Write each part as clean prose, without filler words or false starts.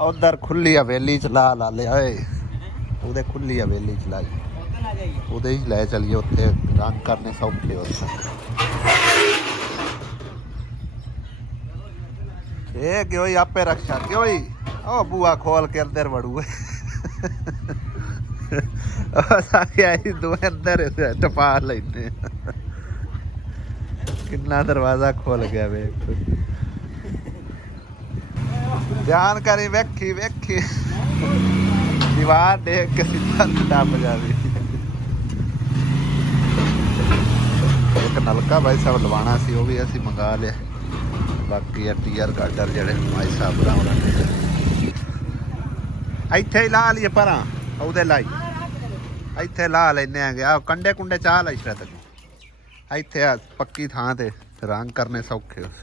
उधर खुली हवेली चला ला लिया उधर खुली हवेली चलाई उधर ही ले चलिए उत्थे रंग करने सौखे ये क्यों आपे रक्षा क्यों ओ बुआ खोल के अंदर वड़ूए दो अंदर टपा लेने कितना दरवाजा खोल गया वे ध्यान करी वेखी वेखी दीवार देख के सीधा टप जावी एक नलका भाई साहब लवाना सी वो भी असी मंगा लिया बाकी टीयर गाडर जड़े भाई साहब बनाने इत्थे ही ला लिए पर ਉਹਦੇ ਲਾਈ ਇੱਥੇ ਲਾ ਲੈਨੇ ਆਗੇ ਆ ਕੰਡੇ ਕੁੰਡੇ ਚਾਹ ਲਈ ਸ਼ਾਇਦ ਇੱਥੇ ਆ ਪੱਕੀ ਥਾਂ ਤੇ ਰੰਗ ਕਰਨੇ ਸੌਖੇ ਉਸ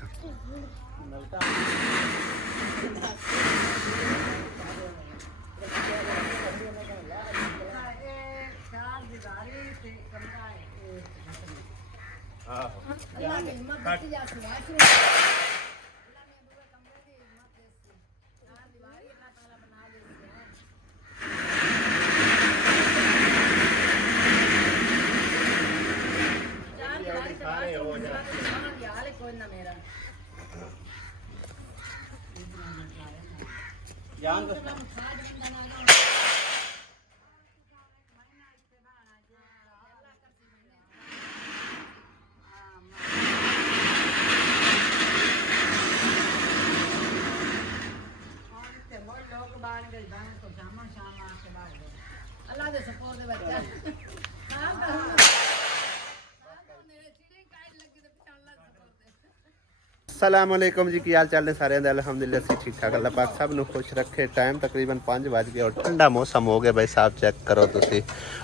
अस्सलाम वालेकुम जी की हाल चाल ने सारे अल्हम्दुलिल्लाह से ठीक ठाक अल्लाह पाक सब खुश रखे। टाइम तकरीबन 5 बज गए और ठंडा मौसम हो गया भाई साहब चेक करो तुसी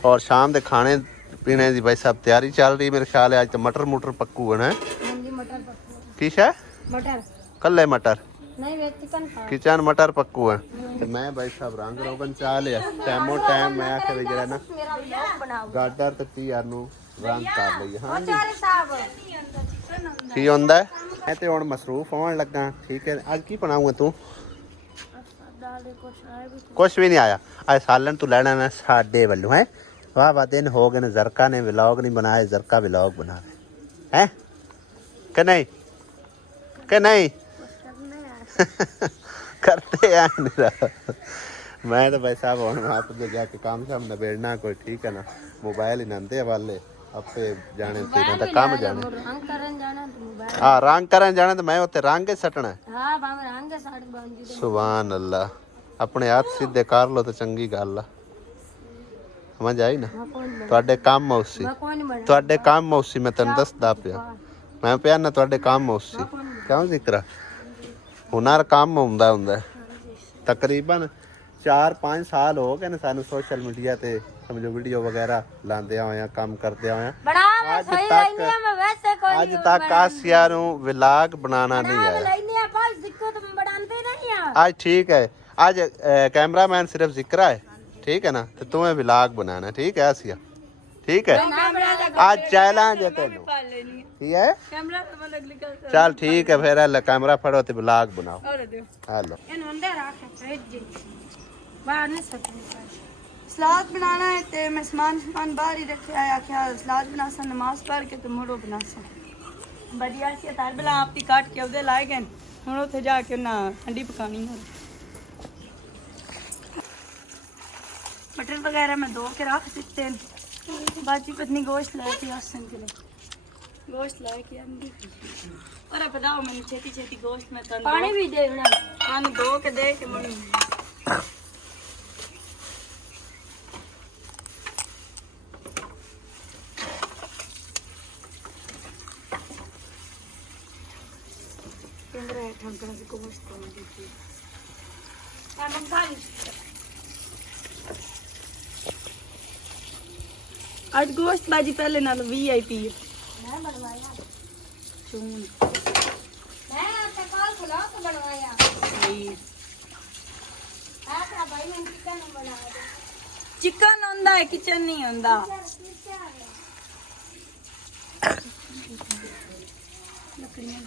और शाम के खाने पीने की भाई साहब तैयारी चल रही मेरे ख्याल है आज तो मटर मुटर पक्कू है किश है कल्ले मटर किचन मटर पक्कू है तो मैं भाई साहब रंग रोगन चाह लिया टाइमो टाइम मैं आखिर जरा ना गाडर ते तीर नू रंग कर लईए। हाँ जी की होंदा है मैं तो हुण मसरूफ होवन लगा ठीक है। अज की बनाऊंगा तू कुछ भी नहीं आया आज सालन तू लेना ना साडे वालों है वाह वाह दिन हो गए जरका ने व्लॉग नहीं बनाए जरका व्लॉग बना है कि नहीं करते हैं मैं तो भाई साहब हूँ आप जाके काम शाम नबेड़ना कोई ठीक है ना मोबाइल ही नंदे वाले आपे जाने तो काम जाने हाँ रंग करन जाना तो मैं उत्ते रंग ही सटना सुभान अल्लाह अपने हाथ सीधे कर लो तो चंगी गल आ समझ आई ना तुहाडे काम मौसी तुहाडे काम मौसी मैं तेन दसदा पिया मैं पिया ना तुहाडे काम मौसी क्यों जिक्र हुनर काम हुंदा तकरीबन 4-5 साल हो गए ने सानू सोशल मीडिया ते समझो वीडियो वगैरह लांदे होया काम करदे होया आज तक आसिया नू व्लॉग बनाना नहीं आया आज ठीक है आज कैमरामैन सिर्फ जिक्र है ठीक है ना तो तुम्हें व्लॉग बनाना ठीक है आसिया ठीक है आज चैलेंज है तेनू ठीक है चल ठीक है फिर कैमरा फड़ो ते व्लॉग बनाओ हेलो सलाद बनाना है ते मैं सामान बाहर ही रखे आया क्या सलाद बना सा नमाज पढ़ के तो मुड़ो बना सा बढ़िया सी तार बला आप ही काट के उधर लाए गए हुण उत्थे जाके ना ठंडी पकानी है। मटर वगैरह मैं धो के रख दिते हैं बाजी पत्नी गोश्त लाए थे आसन के लिए गोश्त लाए के अंडी और बताओ मैंने छेती छेती गोश्त में पानी भी देना पानी धो के दे के मम्मी से गोश्त आज गोश्त बाजी पहले नाल वीआईपी मैं बनवाया चून मैं आपका कॉल खुला तो बनवाया जी आपका भाई मैं चिकन बनाया चिकन होंदा है किचन नहीं होंदा लकड़ियां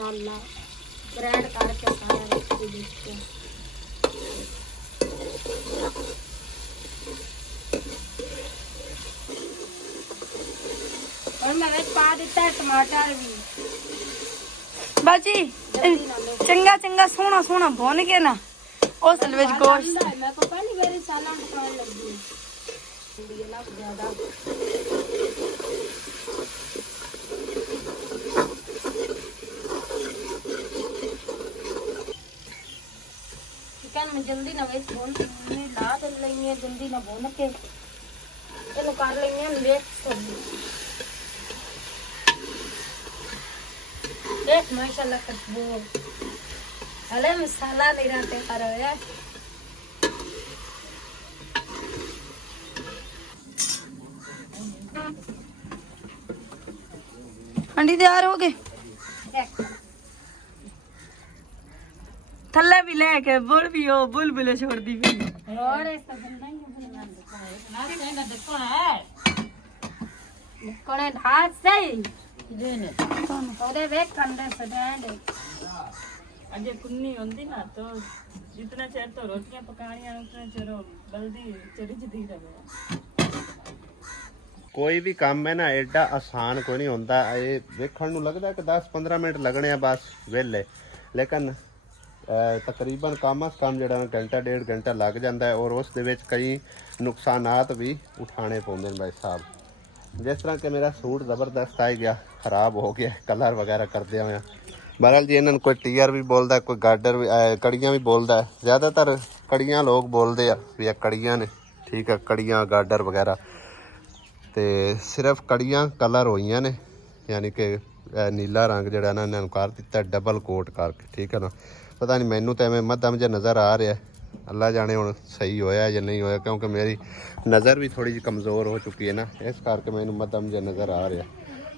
ਮਸਾਲਾ ਗ੍ਰਾਈਂਡ ਕਰਕੇ ਸਾਰਾ ਵਿੱਚ ਦਿੱਤਾ। और मैं ਵਿੱਚ ਪਾ ਦਿੱਤਾ ਟਮਾਟਰ ਵੀ। ਬਾਜੀ ਚੰਗਾ ਚੰਗਾ ਸੋਹਣਾ ਸੋਹਣਾ ਭੁੰਨ ਕੇ ਨਾ ਉਸ ਵਿੱਚ ਗੋਸ਼ਤ ਮੈਂ ਕੋ ਪਹਿਲੀ ਵਾਰੀ ਸਾਲਾਂ ਖਾਣ ਲੱਗੀ ਇਹ ਨਾ ਜ਼ਿਆਦਾ चिकन में जल्दी ना वेस्ट भून ने ला दे लेंगे जल्दी ना भून के ਇਹਨੂੰ ਕਰ ਲੈਂਗੇ ਮਿਕਸ ਸਬਜ਼ੀ देख माशाल्लाह खुशबू हले मसाला नहीं रहते कर है अंडी तैयार हो गए थल्ले भी लेके बुल भी हो बुलबुले छोड़ दी भी और ऐसा बनना ही है ना सेना देखो है कोने हाथ सही देने और वे कंडे सडांडे अजे कुन्नी होंदी ना तो जितना चेर तो रोटियां पकानियां उतना चेर बल्दी चढ़ी रहे। ਕੋਈ ਵੀ ਕੰਮ ਹੈ ਨਾ ਐਡਾ ਆਸਾਨ ਕੋਈ ਨਹੀਂ ਹੁੰਦਾ। ਇਹ ਵੇਖਣ ਨੂੰ ਲੱਗਦਾ ਕਿ 10-15 ਮਿੰਟ ਲੱਗਣੇ ਆ ਬਸ ਵਿਹਲੇ, ਲੇਕਿਨ ਤਕਰੀਬਨ ਕਮ ਅਸ ਕਮ ਜਿਹੜਾ ਘੰਟਾ ਡੇਢ ਘੰਟਾ ਲੱਗ ਜਾਂਦਾ ਹੈ ਔਰ ਉਸ ਦੇ ਵਿੱਚ ਕਈ ਨੁਕਸਾਨਾਤ ਵੀ ਉਠਾਣੇ ਪਾਉਂਦੇ ਨੇ ਭਾਈ ਸਾਹਿਬ। ਜਿਸ ਤਰ੍ਹਾਂ ਕਿ ਮੇਰਾ ਸੂਟ ਜ਼ਬਰਦਸਤ ਆ ਗਿਆ, ਖਰਾਬ ਹੋ ਗਿਆ ਕਲਰ ਵਗੈਰਾ ਕਰਦਿਆਂ ਹੋਇਆ। ਬਹਰਹਾਲ ਜੀ ਇਹਨਾਂ ਨੂੰ ਕੋਈ ਟੀਅਰ ਵੀ ਬੋਲਦਾ, ਕੋਈ ਗਾਡਰ ਵੀ, ਕੜੀਆਂ ਵੀ ਬੋਲਦਾ। ਜ਼ਿਆਦਾਤਰ ਕੜੀਆਂ ਲੋਕ ਬੋਲਦੇ ਆ ਵੀ ਇਹ ਕੜੀਆਂ ਨੇ, ਠੀਕ ਆ, ਕੜੀਆਂ ਗਾਡਰ ਵਗੈਰਾ। ਤੇ ਸਿਰਫ ਕੜੀਆਂ ਕਲਰ ਹੋਈਆਂ ਨੇ, ਯਾਨੀ ਕਿ ਨੀਲਾ ਰੰਗ ਜਿਹੜਾ ਨਾ ਇਹਨਾਂ ਨੂੰ ਕਰ ਦਿੱਤਾ ਡਬਲ ਕੋਟ ਕਰਕੇ, ਠੀਕ ਹੈ ਨਾ। ਪਤਾ ਨਹੀਂ ਮੈਨੂੰ ਤਾਂ ਐਵੇਂ ਮੱਧਮ ਜਿਹਾ ਨਜ਼ਰ ਆ ਰਿਹਾ, ਅੱਲਾ ਜਾਣੇ ਹੁਣ ਸਹੀ ਹੋਇਆ ਜਾਂ ਨਹੀਂ ਹੋਇਆ, ਕਿਉਂਕਿ ਮੇਰੀ ਨਜ਼ਰ ਵੀ ਥੋੜੀ ਜਿਹੀ ਕਮਜ਼ੋਰ ਹੋ ਚੁੱਕੀ ਹੈ ਨਾ, ਇਸ ਕਰਕੇ ਮੈਨੂੰ ਮੱਧਮ ਜਿਹਾ ਨਜ਼ਰ ਆ ਰਿਹਾ।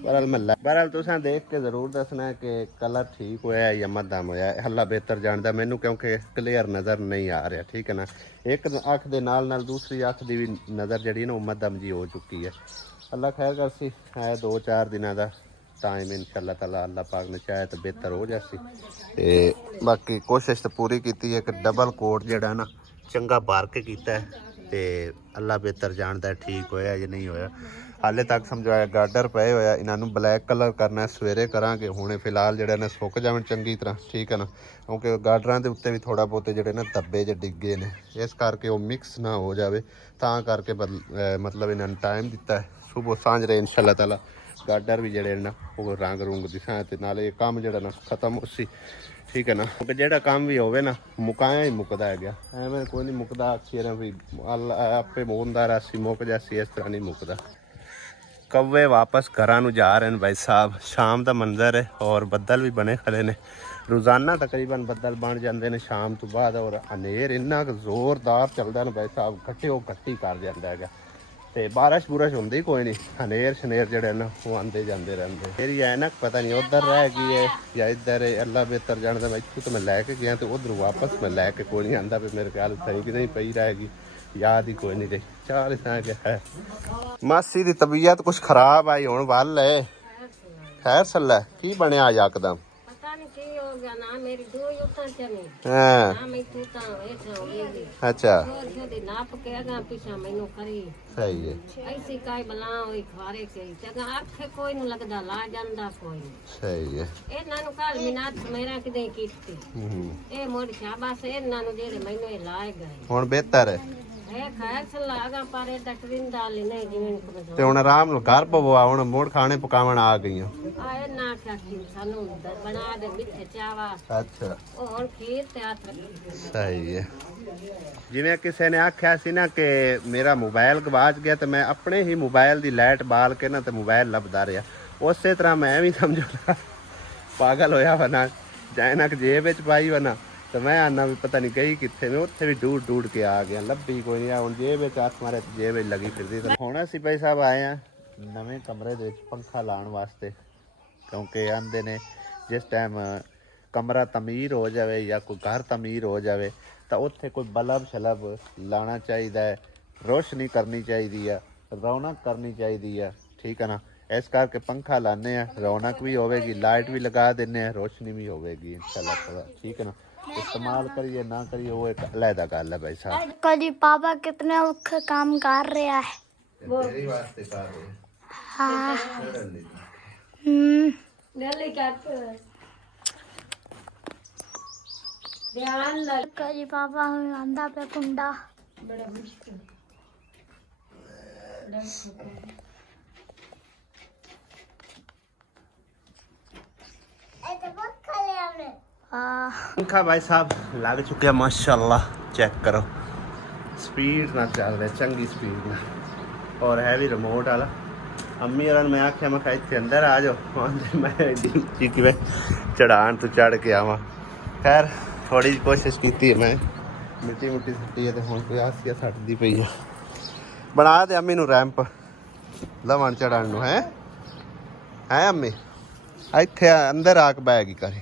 ਬਹਰਹਾਲ ਤੁਸੀਂ ਦੇਖ ਕੇ ਜ਼ਰੂਰ ਦੱਸਣਾ ਕਿ ਕਲਰ ਠੀਕ ਹੋਇਆ ਜਾਂ ਮੱਧਮ ਹੋਇਆ। ਅੱਲਾ ਬਿਹਤਰ ਜਾਣਦਾ, ਮੈਨੂੰ ਕਿਉਂਕਿ ਕਲੀਅਰ ਨਜ਼ਰ ਨਹੀਂ ਆ ਰਿਹਾ, ਠੀਕ ਹੈ ਨਾ। ਇੱਕ ਅੱਖ ਦੇ ਨਾਲ ਨਾਲ ਦੂਸਰੀ ਅੱਖ ਦੀ ਵੀ ਨਜ਼ਰ ਜਿਹੜੀ ਨਾ ਉਹ ਮੱਧਮ ਜੀ ਹੋ ਚੁੱਕੀ ਹੈ। ਅੱਲਾ ਖੈਰ ਕਰਸੀ, ਹੈ 2-4 ਦਿਨਾਂ ਦਾ ਟਾਈਮ ਇਨਸ਼ਾਅੱਲਾ ਤਾਲਾ, ਅੱਲਾ ਪਾਕ ਨੇ ਚਾਹਿਆ ਤਾਂ ਬਿਹਤਰ ਹੋ ਜਾਸੀ। ਤੇ ਬਾਕੀ ਕੋਸ਼ਿਸ਼ ਤਾਂ ਪੂਰੀ ਕੀਤੀ ਹੈ ਕਿ ਡਬਲ ਕੋਟ ਜਿਹੜਾ ਨਾ ਚੰਗਾ ਭਰ ਕੇ ਕੀਤਾ ਹੈ, ਤੇ ਅੱਲਾ ਬਿਹਤਰ ਜਾਣਦਾ ਠੀਕ ਹੋਇਆ ਜਾਂ ਨਹੀਂ ਹੋਇਆ। ਹਾਲੇ ਤੱਕ ਸਮਝਾਇਆ ਗਾਡਰ ਪਏ ਹੋਇਆ, ਇਹਨਾਂ ਨੂੰ ਬਲੈਕ ਕਲਰ ਕਰਨਾ ਸਵੇਰੇ ਕਰਾਂਗੇ। ਹੁਣੇ ਫਿਲਹਾਲ ਜਿਹੜੇ ਨੇ ਸੁੱਕ ਜਾਵਣ ਚੰਗੀ ਤਰ੍ਹਾਂ, ਠੀਕ ਹੈ ਨਾ, ਕਿਉਂਕਿ ਗਾਡਰਾਂ ਦੇ ਉੱਤੇ ਵੀ ਥੋੜਾ ਬਹੁਤੇ ਜਿਹੜੇ ਨਾ ਧੱਬੇ ਜਿਹੇ ਡਿੱਗੇ ਨੇ, ਇਸ ਕਰਕੇ ਉਹ ਮਿਕਸ ਨਾ ਹੋ ਜਾਵੇ, ਤਾਂ ਕਰਕੇ ਮਤਲਬ ਇਹਨਾਂ ਨੂੰ ਟਾਈਮ ਦਿੱਤਾ ਹੈ। ਸੁਬਹ ਸਾਂਝਰੇ ਇਨਸ਼ਾਅੱਲਾ ਤਾਲਾ ਗਾਡਰ ਵੀ ਜਿਹੜੇ ਨਾ ਉਹ ਰੰਗ ਰੁੰਗ ਦਿਖਾਂ, ਤੇ ਨਾਲੇ ਇਹ ਕੰਮ ਜਿਹੜਾ ਨਾ ਖਤਮ ਹੋਸੀ, ਠੀਕ ਹੈ ਨਾ। ਕਿਉਂਕਿ ਜਿਹੜਾ ਕੰਮ ਵੀ ਹੋਵੇ ਨਾ ਮੁਕਾਇਆ ਹੀ ਮੁੱਕਦਾ ਹੈਗਾ, ਐਵੇਂ ਕੋਈ ਨਹੀਂ ਮੁੱਕਦਾ। ਅਖੀਰਾਂ ਵੀ ਆਪੇ ਮੋਹਨਦਾਰ ਆਸੀ ਮੁੱਕ ਜਾਸੀ, ਇਸ ਤਰ੍ਹਾਂ ਨਹੀਂ ਮੁੱਕਦਾ। ਕੌਵੇ ਵਾਪਸ ਘਰਾਂ ਨੂੰ ਜਾ ਰਹੇ ਨੇ ਭਾਈ ਸਾਹਿਬ। ਸ਼ਾਮ ਦਾ ਮੰਜ਼ਰ ਹੈ ਔਰ ਬੱਦਲ ਵੀ ਬਣੇ ਖੜੇ ਨੇ। ਰੋਜ਼ਾਨਾ ਤਕਰੀਬਨ ਬੱਦਲ ਬਣ ਜਾਂਦੇ ਨੇ ਸ਼ਾਮ ਤੋਂ ਬਾਅਦ, ਔਰ ਹਨੇਰ ਇੰਨਾ ਕੁ ਜ਼ੋਰਦਾਰ ਚੱਲਦਾ ਨਾ ਭਾਈ ਸਾਹਿਬ, ਘੱਟੀ ਕਰ ਜਾਂਦਾ ਹੈਗਾ। ਤੇ ਬਾਰਿਸ਼ ਬੁਰਿਸ਼ ਹੁੰਦੀ ਕੋਈ ਨਹੀਂ, ਹਨੇਰ ਸ਼ਨੇਰ ਜਿਹੜੇ ਨਾ ਉਹ ਆਉਂਦੇ ਜਾਂਦੇ ਰਹਿੰਦੇ। ਮੇਰੀ ਐਨਕ ਪਤਾ ਨਹੀਂ ਉੱਧਰ ਰਹਿ ਗਈ ਹੈ ਜਾਂ ਇੱਧਰ ਹੈ, ਅੱਲਾ ਬਿਹਤਰ ਜਾਣਦਾ। ਮੈਂ ਇੱਥੋਂ ਤਾਂ ਮੈਂ ਲੈ ਕੇ ਗਿਆ ਤੇ ਉੱਧਰੋਂ ਵਾਪਸ ਮੈਂ ਲੈ ਕੇ ਕੋਈ ਨਹੀਂ ਆਉਂਦਾ ਵੀ ਮੇਰੇ ਖਿਆਲ ਸਹੀ ਕਿ ਨਹੀਂ ਪਈ ਰਹੇਗੀ, याद ही कोई नहीं रही। चाल इतना के है मासी दी तबीयत कुछ खराब आई हुण वल है। खैर सल्ला की बनया यकदम पता नहीं की हो गया ना, मेरी दो युता चली हां ना मैं तू ता ऐसे हो गई। अच्छा जो दी नाप के आगा पीछा मैनू करी सही है। ऐसी काई बला होई खारे के जगह आखे कोई नु लगदा ला ਜਾਂਦਾ कोई सही है। ਇਹਨਾਂ ਨੂੰ ਕਾਲ ਮਿਨਾਤ ਮੇਰਾ ਕਿਤੇ ਕੀਤੀ ਇਹ ਮੋੜ ਸ਼ਾਬਾਸ਼ ਇਹਨਾਂ ਨੂੰ ਜਿਹੜੇ ਮੈਨੂੰ ਇਹ ਲਾਏ ਗਏ ਹੁਣ ਬਿਹਤਰ ਹੈ। ਇਹ ਖਾਇਆ ਸਲਾਗਾ ਪਰ ਇਹ ਡਕਰਿੰਦ ਦਾਲ ਨਹੀਂ ਜਿਵੇਂ ਕੋ ਤੇ ਹੁਣ ਆਰਾਮ ਨਾਲ ਘਰ ਪਵਾ, ਹੁਣ ਮੋੜ ਖਾਣੇ ਪਕਾਵਣ ਆ ਗਈਆਂ। ਆਏ ਨਾ ਖਾਤੀ ਸਾਨੂੰ ਬਣਾ ਦੇ ਮਿੱਠੇ ਚਾਵਾ। ਅੱਛਾ ਉਹ ਹੁਣ ਖੀਰ ਤੇ ਹੱਥ ਰੱਖੀ। ਸਹੀ ਹੈ। ਜਿਵੇਂ ਕਿਸੇ ਨੇ ਆਖਿਆ ਸੀ ਨਾ ਕਿ ਮੇਰਾ ਮੋਬਾਈਲ ਗਵਾਚ ਗਿਆ ਤੇ ਮੈਂ ਆਪਣੇ ਹੀ ਮੋਬਾਈਲ ਦੀ ਲਾਈਟ ਬਾਲ ਕੇ ਨਾ ਤੇ ਮੋਬਾਈਲ ਲੱਭਦਾ ਰਿਹਾ, ਉਸੇ ਤਰ੍ਹਾਂ ਮੈਂ ਵੀ ਸਮਝੋ ਪਾਗਲ ਹੋਇਆ ਵਾ ਨਾ, ਜਾਇਨਾ ਕਿ ਜੇਬ ਵਿੱਚ ਪਾਈ ਵਾ ਨਾ, ਤੇ ਮੈਂ ਆਨਾ ਵੀ ਪਤਾ ਨਹੀਂ ਗਈ ਕਿੱਥੇ। ਮੈਂ ਉੱਥੇ ਵੀ ਢੂੜ ਕੇ ਆ ਗਿਆ, ਲੱਭੀ ਕੋਈ ਨਹੀਂ। ਹੁਣ ਜੇਬ ਵਿੱਚ ਹੱਥ ਮਾਰੇ ਜੇਬ ਵਿੱਚ ਲੱਗੀ ਫਿਰਦੀ। ਤਾਂ ਹੁਣ ਅਸੀਂ ਭਾਈ ਸਾਹਿਬ ਆਏ ਆ ਨਵੇਂ ਕਮਰੇ ਦੇ ਵਿੱਚ ਪੰਖਾ ਲਾਉਣ ਵਾਸਤੇ, ਕਿਉਂਕਿ ਆਂਦੇ ਨੇ ਜਿਸ ਟਾਈਮ ਕਮਰਾ ਤਮੀਰ ਹੋ ਜਾਵੇ ਜਾਂ ਕੋਈ ਘਰ ਤਮੀਰ ਹੋ ਜਾਵੇ ਤਾਂ ਉੱਥੇ ਕੋਈ ਬਲਬ ਸ਼ਲਬ ਲਾਉਣਾ ਚਾਹੀਦਾ ਹੈ, ਰੋਸ਼ਨੀ ਕਰਨੀ ਚਾਹੀਦੀ ਆ, ਰੌਣਕ ਕਰਨੀ ਚਾਹੀਦੀ ਆ, ਠੀਕ ਹੈ ਨਾ। ਇਸ ਕਰਕੇ ਪੰਖਾ ਲਾਣੇ ਆ, ਰੌਣਕ ਵੀ ਹੋਵੇਗੀ, ਲਾਈਟ ਵੀ ਲਗਾ ਦਿੰਨੇ ਆ, ਰੋਸ਼ਨੀ ਵੀ ਹੋਵੇਗੀ इंशाल्लाह। ठीक है ना, इस्तेमाल करिए ना करिए वो एक अलग गल है भाई साहब। कभी पापा कितने औखे काम कर रहा है। तेरे वास्ते कर रहे हैं। हाँ कभी पापा आंदा पे कुंडा पंखा भाई साहब लग चुके हैं माशाल्लाह। चेक करो स्पीड ना चल रहा, चंगी स्पीड ना, और है भी रिमोट वाला। अम्मी और मैं आख्या मैं इतने अंदर आ जाओ, मैं कि चढ़ान तो चढ़ के आवा। खैर थोड़ी कोशिश की है मैं, मिट्टी मुट्टी सट्टी है तो हूँ कोई आसिया सटती पई है। बना दे अम्मी नू रैंप लवन चढ़ान है अम्मी, इतने अंदर आके बैगी करे।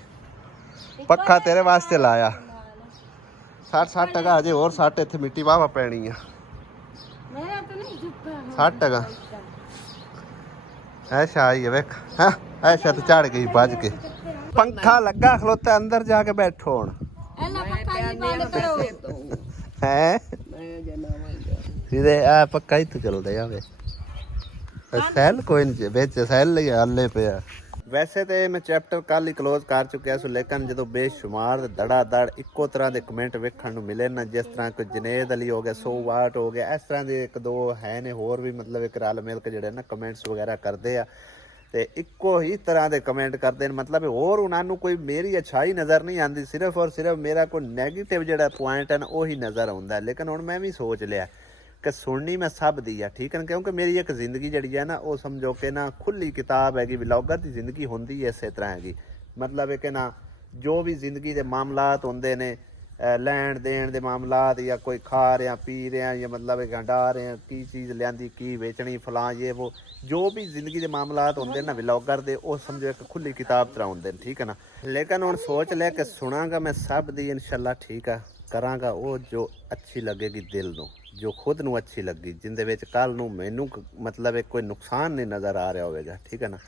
पक्खा तेरे वास्ते लाया 60 टका अजे और 60 इतने मिट्टी वाहवा पैनी है 60 टका। ऐशा आई है वेख, हाँ ऐशा तो चढ़ गई भज के। पंखा लगा खलोता अंदर जाके बैठो हुण है पक्का ही तो चलदा जावे। सैल कोई नहीं बिच सैल ही हल्ले पे। वैसे तो मैं चैप्टर कल ही क्लोज कर चुकिया सो, लेकिन जो बेशुमार धड़ा धड़ इक्को तरह के कमेंट वेखण नूं मिले ना, जिस तरह कोई जनेद अली हो गया, सो वाट हो गया, इस तरह के एक दो है ने होर भी मतलब एक रल मिल के जिहड़े ना कमेंट्स वगैरह करते आ ते इक्को ही तरह के कमेंट करते हैं। मतलब होर उन्होंने कोई मेरी अच्छाई नज़र नहीं आती, सिर्फ और सिर्फ मेरा कोई नैगेटिव जिहड़ा पॉइंट है ना वही नज़र आता है। लेकिन हुण मैं भी सोच लिया कि सुननी मैं सब दी है, ठीक है, क्योंकि मेरी एक जिंदगी जी है ना वो समझो कि ना खुली किताब हैगी। व्लॉगर की जिंदगी होंगी इस तरह हैगी, मतलब है कि ना जो भी जिंदगी के मामलात होंदे ने, लैण देण दे मामलात, या कोई खा रहे पी रहे या मतलब हंडा रहे हैं की चीज़ लियांदी की बेचनी फलां ये वो, जो भी जिंदगी के मामलात होंदे ना व्लॉगर दे, वो समझो एक खुली किताब तरह होंदे, ठीक है ना। लेकिन हुण सोच लिया कि सुनागा मैं सब दी इंशाल्लाह, ठीक है, करांगा वो जो अच्छी लगेगी दिल नूं, जो खुद नूं अच्छी लगी, जिंदे विच कल नूं मैनूं मतलब एक कोई नुकसान नहीं नज़र आ रहा होगा, ठीक है ना।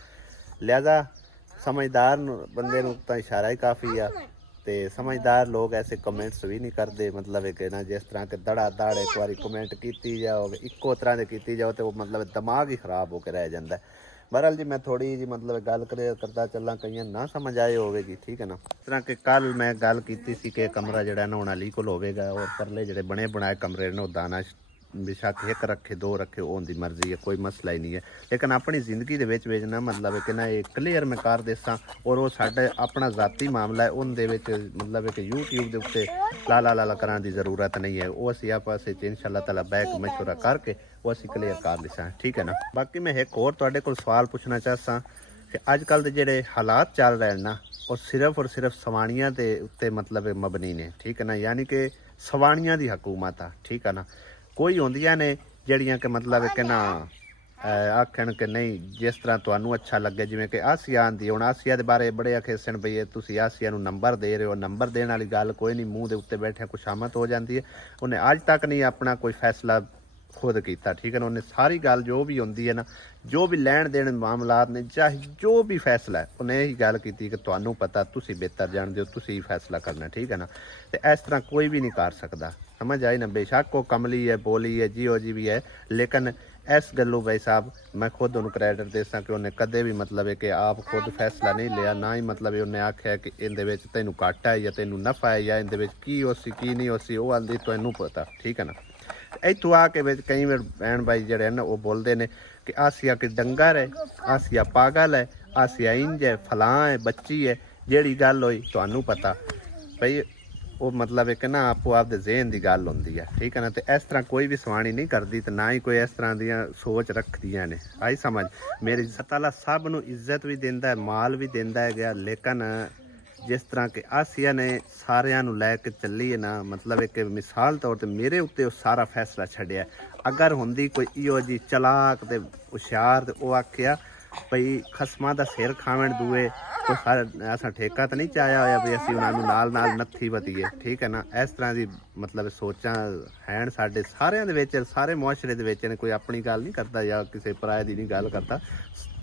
लिहाजा समझदार बंदे नूं तां इशारा ही काफ़ी आ, ते समझदार लोग ऐसे कमेंट्स भी नहीं करते, मतलब है कि ना जिस तरह के धड़ा धड़ एक बार कमेंट की जाओ, इक्को तरह के की जाओ तो वो मतलब दिमाग ही खराब होकर रह जाता है। बहरहाल जी मैं थोड़ी जी मतलब गल करता चलना, कई ना समझ आए होगी, ठीक है ना। इस तरह के कल मैं गल की सी कि कमरा जो ना हुण अली कोल होवेगा, और परले जो बने बनाए कमरे ने दाना बेशक एक रखे दो रखे वो उनकी मर्जी है, कोई मसला ही नहीं है। लेकिन अपनी जिंदगी के विच ना मतलब कि ना ये क्लीयर मैं कर देसा, और वो साडे अपना जाती मामला है, उनके मतलब कि यूट्यूब के उत्ते लाला कराने की जरूरत नहीं है। वो असीं आपस इंशाअल्लाह ताला बैक मशवरा करके वो असीं क्लीयर कर लिसा, ठीक है ना। बाकी मैं एक होर तुहाडे कोल सवाल पूछना चाहता कि अजकल के जिहड़े हालात चल रहे हैं ना, वो सिर्फ और सिर्फ सवाणियां के उत्ते मतलब मबनी ने, ठीक है ना, यानी कि सवाणियां की हुकूमत आ, ठीक है ना। कोई होंदियां ने जड़ियां कि मतलब कि ना आखन कि नहीं जिस तरह तुहानू अच्छा लगे, जिवें कि आसिया आंदी, हुण आसिया दे बारे बड़े आखेसन बई तुसीं आसिया नू नंबर दे रहे हो, नंबर देने वाली गल कोई नहीं, मूँह दे उत्ते बैठे खुशामत हो जाती है। उन्हें अज तक नहीं अपना कोई फैसला खुद किया, ठीक है ना। उन्हें सारी गल जो भी होंदी है ना, जो भी लैण देण मामलात ने, चाहे जो भी फैसला है, उन्हें यही गल की कि तुहानू पता, तुसीं बेहतर जानदे हो, तुसीं फैसला करना, ठीक है ना। तो इस तरह कोई भी नहीं कर सकता, समझ आई ना। बेशक वो कमली है, बोली है, जियो जी भी है, लेकिन इस गलों भाई साहब मैं खुद उन्होंने क्रैडिट देसा कि उन्हें कदे भी मतलब है कि आप खुद फैसला नहीं लिया, ना ही मतलब उन्हें आख्या कि इहदे तेनू घाटा है या तेनू नफा है या इहदे की होसी की नहीं होसी, वो आंदी तैनू पता, ठीक है ना। इतों आके कई बार भैन भाई जड़े ना वो बोलते हैं कि आसिया की डंगर है, आसिया पागल है, आसिया इंज है, फलां है, बच्ची है, जेड़ी गल होई तुहानू पता भाई वो मतलब एक ना आपो आपदे ज़हन की गल होंदी है, ठीक है ना। तो इस तरह कोई भी सवाणी नहीं करती, तो ना ही कोई इस तरह दी सोच रखदियां ने, आई समझ। मेरी ताला सब नू इज्जत भी देंदा है, माल भी देंदा है गया, लेकिन जिस तरह के आसिया ने सारियां नू लैके चली है ना, मतलब एक मिसाल तौर पर मेरे उत्ते सारा फैसला छड्डिया। अगर होंदी कोई इहो जी चलाक ते हुशियार ते वो आखिया भई खसमां दा सिर खावण दूए तो सारे असां ठेका तो नहीं चाया होया भी असीं उन्होंने नाल नत्थी वतीए, ठीक है ना। इस तरह की मतलब सोचां हैं साडे सारियां दे विच, सारे मुआशरे दे विच, कोई अपनी गल नहीं करता या किसी पराए दी नहीं गल करता,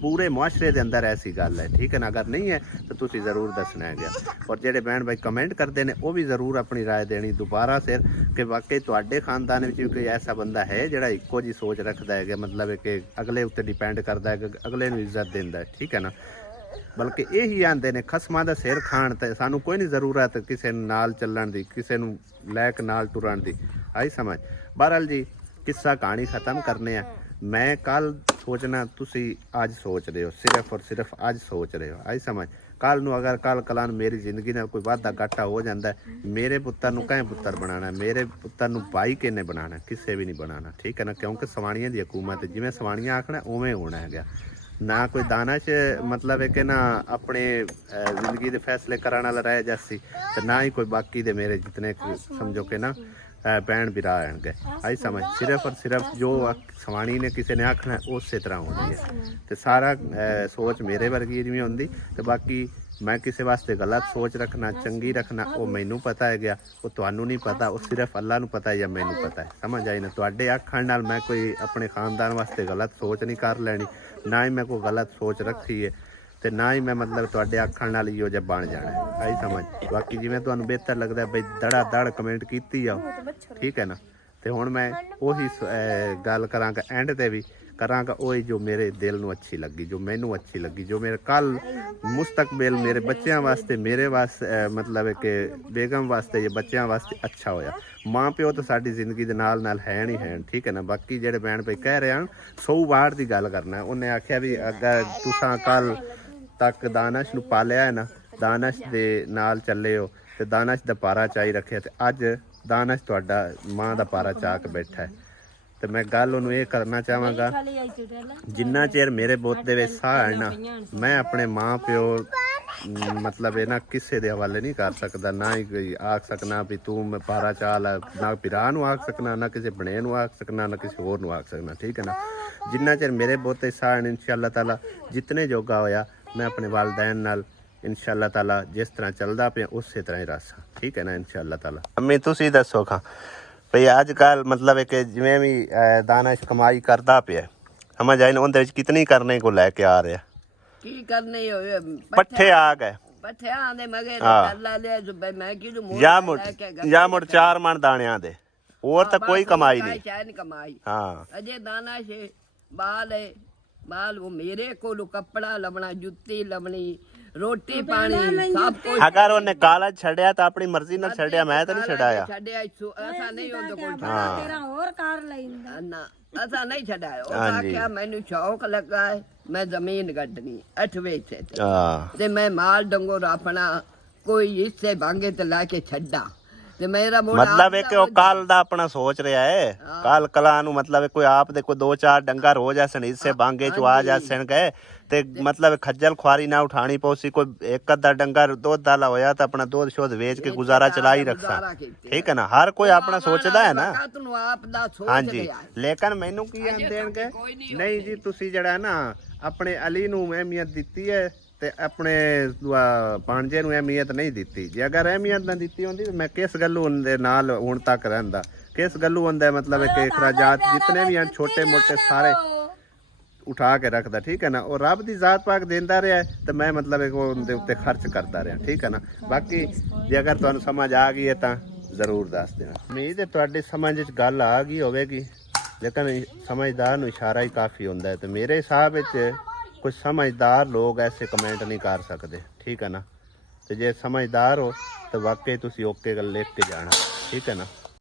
ਪੂਰੇ ਮੁਆਸ਼ਰੇ ਦੇ ਅੰਦਰ ਐਸੀ ਗੱਲ ਹੈ, ਠੀਕ ਹੈ ਨਾ। ਅਗਰ ਨਹੀਂ ਹੈ ਤਾਂ ਤੁਸੀਂ ਜ਼ਰੂਰ ਦੱਸਣਾ ਹੈਗਾ। ਔਰ ਜਿਹੜੇ ਭੈਣ ਭਾਈ ਕਮੈਂਟ ਕਰਦੇ ਨੇ ਉਹ ਵੀ ਜ਼ਰੂਰ ਆਪਣੀ ਰਾਏ ਦੇਣੀ ਦੁਬਾਰਾ ਸਿਰ ਕਿ ਵਾਕਈ ਤੁਹਾਡੇ ਖਾਨਦਾਨ ਵਿੱਚ ਵੀ ਕੋਈ ਐਸਾ ਬੰਦਾ ਹੈ ਜਿਹੜਾ ਇੱਕੋ ਜੀ ਸੋਚ ਰੱਖਦਾ ਹੈਗਾ, ਮਤਲਬ ਹੈ ਕਿ ਅਗਲੇ ਉੱਤੇ ਡਿਪੈਂਡ ਕਰਦਾ ਹੈ, ਅਗਲੇ ਨੂੰ ਇੱਜ਼ਤ ਦਿੰਦਾ ਹੈ, ਠੀਕ ਹੈ ਨਾ। ਬਲਕਿ ਇਹੀ ਆਂਦੇ ਨੇ ਖਸਮਾਂ ਦਾ ਸਿਰ ਖਾਣ ਤੇ ਸਾਨੂੰ ਕੋਈ ਨਹੀਂ ਜ਼ਰੂਰਤ ਕਿਸੇ ਨਾਲ ਚੱਲਣ ਦੀ, ਕਿਸੇ ਨੂੰ ਲੈ ਕੇ ਨਾਲ ਟੁਰਨ ਦੀ। ਆਈ ਸਮਝ। ਬਹਰਹਾਲ ਜੀ ਕਿੱਸਾ ਕਹਾਣੀ ਖਤਮ ਕਰਨੇ ਆ। ਮੈਂ ਕੱਲ ਸੋਚਣਾ, ਤੁਸੀਂ ਅੱਜ ਸੋਚ ਰਹੇ ਹੋ, ਸਿਰਫ ਔਰ ਸਿਰਫ ਅੱਜ ਸੋਚ ਰਹੇ ਹੋ। ਆਈ ਸਮਝ। ਕੱਲ ਨੂੰ ਅਗਰ ਕੱਲ ਕਲਾਨ ਮੇਰੀ ਜ਼ਿੰਦਗੀ ਨਾਲ ਕੋਈ ਵਾਧਾ ਘਾਟਾ ਹੋ ਜਾਂਦਾ, ਮੇਰੇ ਪੁੱਤਰ ਨੂੰ ਕਹੇ ਪੁੱਤਰ ਬਣਾਉਣਾ, ਮੇਰੇ ਪੁੱਤਰ ਨੂੰ ਭਾਈ ਕਿਹਨੇ ਬਣਾਉਣਾ, ਕਿਸੇ ਵੀ ਨਹੀਂ ਬਣਾਉਣਾ, ਠੀਕ ਹੈ ਨਾ। ਕਿਉਂਕਿ ਸਵਾਣੀਆਂ ਦੀ ਹਕੂਮਤ, ਜਿਵੇਂ ਸਵਾਣੀਆਂ ਆਖਣਾ ਉਵੇਂ ਹੋਣਾ ਹੈਗਾ। ਨਾ ਕੋਈ ਦਾਨਸ਼ ਮਤਲਬ ਹੈ ਕਿ ਨਾ ਆਪਣੇ ਜ਼ਿੰਦਗੀ ਦੇ ਫੈਸਲੇ ਕਰਨ ਵਾਲਾ ਰਹਿ ਜਾਸੀ, ਤੇ ਨਾ ਹੀ ਕੋਈ ਬਾਕੀ ਦੇ ਮੇਰੇ ਜਿਤਨੇ ਸਮਝੋ ਕਿ ਨਾ ਭੈਣ ਭਰਾ ਆਣਗੇ। ਆਈ ਸਮਝ। ਸਿਰਫ ਔਰ ਸਿਰਫ ਜੋ ਸਵਾਣੀ ਨੇ ਕਿਸੇ ਨੇ ਆਖਣਾ ਉਸੇ ਤਰ੍ਹਾਂ ਹੋਣੀ ਹੈ। ਤੇ ਸਾਰਾ ਸੋਚ ਮੇਰੇ ਵਰਗੀ ਜਿਵੇਂ ਹੁੰਦੀ, ਤੇ ਬਾਕੀ ਮੈਂ ਕਿਸੇ ਵਾਸਤੇ ਗਲਤ ਸੋਚ ਰੱਖਣਾ ਚੰਗੀ ਰੱਖਣਾ ਉਹ ਮੈਨੂੰ ਪਤਾ ਹੈ ਗਿਆ, ਉਹ ਤੁਹਾਨੂੰ ਨਹੀਂ ਪਤਾ, ਉਹ ਸਿਰਫ ਅੱਲਾ ਨੂੰ ਪਤਾ ਜਾਂ ਮੈਨੂੰ ਪਤਾ ਹੈ। ਸਮਝ ਆਈ ਨਾ। ਤੁਹਾਡੇ ਆਖਣ ਨਾਲ ਮੈਂ ਕੋਈ ਆਪਣੇ ਖਾਨਦਾਨ ਵਾਸਤੇ ਗਲਤ ਸੋਚ ਨਹੀਂ ਕਰ ਲੈਣੀ, ਨਾ ਹੀ ਮੈਂ ਕੋਈ ਗਲਤ ਸੋਚ ਰੱਖੀ ਹੈ, ਤੇ ਨਾ ਹੀ ਮੈਂ ਮਤਲਬ ਤੁਹਾਡੇ ਆਖਣ ਨਾਲ ਹੀ ਉਹ ਜਿਹਾ ਬਣ ਜਾਣਾ। ਆਈ ਸਮਝ। ਬਾਕੀ ਜਿਵੇਂ ਤੁਹਾਨੂੰ ਬਿਹਤਰ ਲੱਗਦਾ ਬਈ ਦੜਾ ਦੜ ਕਮੈਂਟ ਕੀਤੀ ਜਾਓ, ਠੀਕ ਹੈ ਨਾ। ਤੇ ਹੁਣ ਮੈਂ ਉਹੀ ਗੱਲ ਕਰਾਂਗਾ, ਐਂਡ ਤੇ ਵੀ ਕਰਾਂਗਾ ਉਹੀ ਜੋ ਮੇਰੇ ਦਿਲ ਨੂੰ ਅੱਛੀ ਲੱਗੀ, ਜੋ ਮੈਨੂੰ ਅੱਛੀ ਲੱਗੀ, ਜੋ ਮੇਰੇ ਕੱਲ ਮੁਸਤਕਬਲ ਮੇਰੇ ਬੱਚਿਆਂ ਵਾਸਤੇ, ਮੇਰੇ ਵਾਸਤੇ ਮਤਲਬ ਹੈ ਕਿ ਬੇਗਮ ਵਾਸਤੇ ਜਾਂ ਬੱਚਿਆਂ ਵਾਸਤੇ ਅੱਛਾ ਹੋਇਆ। ਮਾਂ ਪਿਓ ਤਾਂ ਸਾਡੀ ਜ਼ਿੰਦਗੀ ਦੇ ਨਾਲ ਨਾਲ ਹੈ ਨਹੀਂ ਹੈ, ਠੀਕ ਹੈ ਨਾ। ਬਾਕੀ ਜਿਹੜੇ ਭੈਣ ਭਾਈ ਕਹਿ ਰਹੇ ਹਨ 100 ਵਾਰ ਦੀ ਗੱਲ ਕਰਨਾ, ਉਹਨੇ ਆਖਿਆ ਵੀ ਅਗਰ ਤੁਸੀਂ ਕੱਲ ਤੱਕ ਦਾਨਸ਼ ਨੂੰ ਪਾਲਿਆ ਹੈ ਨਾ, ਦਾਨਸ਼ ਦੇ ਨਾਲ ਚੱਲੇ ਹੋ ਤੇ ਦਾਨਸ਼ ਦਾ ਪਾਰਾ ਚਾਈ ਰੱਖਿਆ, ਤੇ ਅੱਜ ਦਾਨਸ਼ ਤੁਹਾਡਾ ਮਾਂ ਦਾ ਪਾਰਾ ਚਾਹ ਕੇ ਬੈਠਾ ਹੈ। ਤੇ ਮੈਂ ਗੱਲ ਉਹਨੂੰ ਇਹ ਕਰਨਾ ਚਾਹਾਂਗਾ, ਜਿੰਨਾ ਚਿਰ ਮੇਰੇ ਬੁੱਤ ਦੇ ਵਿੱਚ ਸਾਹ ਹੈ ਨਾ, ਮੈਂ ਆਪਣੇ ਮਾਂ ਪਿਓ ਮਤਲਬ ਇਹ ਨਾ ਕਿਸੇ ਦੇ ਹਵਾਲੇ ਨਹੀਂ ਕਰ ਸਕਦਾ, ਨਾ ਹੀ ਕੋਈ ਆਖ ਸਕਣਾ ਵੀ ਤੂੰ ਮੈਂ ਪਾਰਾ ਚਾਹ ਲੈ, ਨਾ ਪਿਰਾ ਨੂੰ ਆਖ ਸਕਣਾ, ਨਾ ਕਿਸੇ ਬਣੇ ਨੂੰ ਆਖ ਸਕਣਾ, ਨਾ ਕਿਸੇ ਹੋਰ ਨੂੰ ਆਖ ਸਕਣਾ, ਠੀਕ ਹੈ ਨਾ। ਜਿੰਨਾ ਚਿਰ ਮੇਰੇ ਬੁੱਤ ਦੇ ਸਾਹ ਹੈ ਇਨਸ਼ਾ ਤਾਲਾ ਜਿਤਨੇ ਜੋਗਾ ਹੋਇਆ ਮੈਂ ਆਪਣੇ ਵਾਲਦੈਨ ਨਾਲ ਇਨਸ਼ਾ ਤਾਲਾ ਜਿਸ ਤਰ੍ਹਾਂ ਚੱਲਦਾ ਪਿਆ ਉਸੇ ਤਰ੍ਹਾਂ ਹੀ ਰਸਾਂ, ਠੀਕ ਹੈ ਨਾ ਇਨਸ਼ਾ ਤਾਲਾ। ਅੰਮੀ ਤੁਸੀਂ ਦੱਸੋ ਖਾਂ ਭਈ ਅੱਜ ਕੱਲ ਮਤਲਬ ਹੈ ਕਿ ਜਿਵੇਂ ਵੀ ਦਾਨਸ਼ ਕਮਾਈ ਕਰਦਾ ਪਿਆ, ਸਮਝ ਆਈ ਨਾ, ਉਹਦੇ ਵਿੱਚ ਕਿਤਨੀ ਕਰਨੇ ਕੋ ਲੈ ਕੇ ਆ ਰਿਹਾ, ਕੀ ਕਰਨੇ ਹੋਏ ਪੱਠੇ ਆ ਗਏ, ਪੱਠਿਆਂ ਦੇ ਮਗੇ ਕਰ ਲਾ ਲਿਆ ਮੈਂ ਕਿਹਨੂੰ ਮੋੜ ਜਾਂ ਮੁੜ 4 ਮਣ ਦਾਣਿਆਂ ਦੇ, ਹੋਰ ਤਾਂ ਕੋਈ ਕਮਾਈ ਨਹੀਂ। ਸ਼ਾਇਦ ਕਮਾਈ ਹਾਂ ਅਜੇ ਦਾਣਾ ਸੇ ਬਾਲ ਹੈ, ਬਾਲ ਉਹ ਮੇਰੇ ਕੋਲ ਕੱਪੜਾ ਲਵਣਾ, ਜੁੱਤੀ ਲਵਣੀ, ਰੋਟੀ ਪਾਣੀ ਸਭ ਕੁਝ। ਅਗਰ ਉਹਨੇ ਕਾਲਜ ਛੱਡਿਆ ਤਾਂ ਆਪਣੀ ਮਰਜ਼ੀ ਨਾਲ ਛੱਡਿਆ, ਮੈਂ ਤਾਂ ਨਹੀਂ ਛਡਾਇਆ। ਛੱਡਿਆ ਐਸਾ ਨਹੀਂ ਉਹਦੇ ਕੋਲ ਤੇਰਾ ਹੋਰ ਕਰ ਲੈਂਦਾ ਨਾ, ਐਸਾ ਨਹੀਂ ਛੱਡਾਇਆ। ਉਹ ਆਖਿਆ ਮੈਨੂੰ ਸ਼ੌਕ ਲੱਗਾ ਹੈ ਮੈਂ ਜ਼ਮੀਨ ਕੱਢਣੀ 8ਵੇਂ ਹਿੱਸੇ ਤੇ, ਤੇ ਮੈਂ ਮਾਲ ਡੰਗੋ ਆਪਣਾ ਕੋਈ ਹਿੱਸੇ ਭਾਂਗੇ ਤੇ ਲਾ ਕੇ ਛੱਡਾ। ਤੇ ਮੇਰਾ ਮਤਲਬ ਹੈ ਕਿ ਉਹ ਕੱਲ ਦਾ ਆਪਣਾ ਸੋਚ ਰਿਹਾ ਹੈ, ਕੱਲ ਕਲਾ ਨੂੰ ਮਤਲਬ ਕੋਈ ਆਪ ਦੇ ਕੋਈ 2-4 ਡੰਗਰ ਹੋ ਜਾਸਣ ਹਿੱਸੇ ਭਾਂਗੇ ਚ ਆ ਜਾਸਣ ਗਏ, ਤੇ ਮਤਲਬ ਖੱਜਲ ਖੁਆਰੀ ਨਾ ਉਠਾਣੀ ਪਊਸੀ। ਕੋਈ ਇੱਕ ਅੱਧਾ ਡੰਗਰ ਦੁੱਧ ਵਾਲਾ ਹੋਇਆ ਤਾਂ ਆਪਣਾ ਦੁੱਧ ਸ਼ੋਧ ਵੇਚ ਕੇ ਗੁਜ਼ਾਰਾ ਚਲਾ ਹੀ ਰੱਖਾਂ, ਠੀਕ ਹੈ ਨਾ। ਹਰ ਕੋਈ ਆਪਣਾ ਸੋਚਦਾ ਹੈ ਨਾ। ਹਾਂਜੀ, ਲੇਕਿਨ ਮੈਨੂੰ ਕੀ ਆਂਦੇ ਦੇਣਗੇ, ਨਹੀਂ ਜੀ ਤੁਸੀਂ ਜਿਹੜਾ ਨਾ ਆਪਣੇ ਅਲੀ ਨੂੰ ਅਹਿਮੀਅਤ ਦਿੱਤੀ ਹੈ ਤੇ ਆਪਣੇ ਭਾਣਜੇ ਨੂੰ ਅਹਿਮੀਅਤ ਨਹੀਂ ਦਿੱਤੀ। ਜੇ ਅਗਰ ਅਹਿਮੀਅਤ ਨਾ ਦਿੱਤੀ ਹੁੰਦੀ ਤਾਂ ਮੈਂ ਕਿਸ ਗੱਲੋਂ ਦੇ ਨਾਲ ਹੁਣ ਤੱਕ ਰਹਿੰਦਾ, ਕਿਸ ਗੱਲੋਂ ਹੁੰਦਾ ਮਤਲਬ ਕਿ ਅਖਰਾਜਾਤ ਜਿਤਨੇ ਵੀ ਹਨ ਛੋਟੇ ਮੋਟੇ ਸਾਰੇ ਉਠਾ ਕੇ ਰੱਖਦਾ, ਠੀਕ ਹੈ ਨਾ। ਉਹ ਰੱਬ ਦੀ ਜ਼ਾਤ ਪਾਕ ਦਿੰਦਾ ਰਿਹਾ ਤੇ ਮੈਂ ਮਤਲਬ ਉਹਦੇ ਉੱਤੇ ਖਰਚ ਕਰਦਾ ਰਿਹਾ, ਠੀਕ ਹੈ ਨਾ। ਬਾਕੀ ਜੇ ਅਗਰ ਤੁਹਾਨੂੰ ਸਮਝ ਆ ਗਈ ਹੈ ਤਾਂ ਜ਼ਰੂਰ ਦੱਸ ਦੇਣਾ। ਉਮੀਦ ਹੈ ਤੁਹਾਡੀ ਸਮਝ ਵਿੱਚ ਗੱਲ ਆ ਗਈ ਹੋਵੇਗੀ, ਲੇਕਿਨ ਸਮਝਦਾਰ ਨੂੰ ਇਸ਼ਾਰਾ ਹੀ ਕਾਫੀ ਹੁੰਦਾ ਹੈ। ਤੇ ਮੇਰੇ ਹਿਸਾਬ ਵਿੱਚ ਕੁਝ ਸਮਝਦਾਰ ਲੋਕ ਐਸੇ ਕਮੈਂਟ ਨਹੀਂ ਕਰ ਸਕਦੇ, ਠੀਕ ਹੈ ਨਾ। ਤੇ ਜੇ ਸਮਝਦਾਰ ਹੋ ਤਾਂ ਵਾਕਈ ਤੁਸੀਂ ਓਕੇ ਗੱਲ ਲਿਖ ਕੇ ਜਾਣਾ, ਠੀਕ ਹੈ ਨਾ।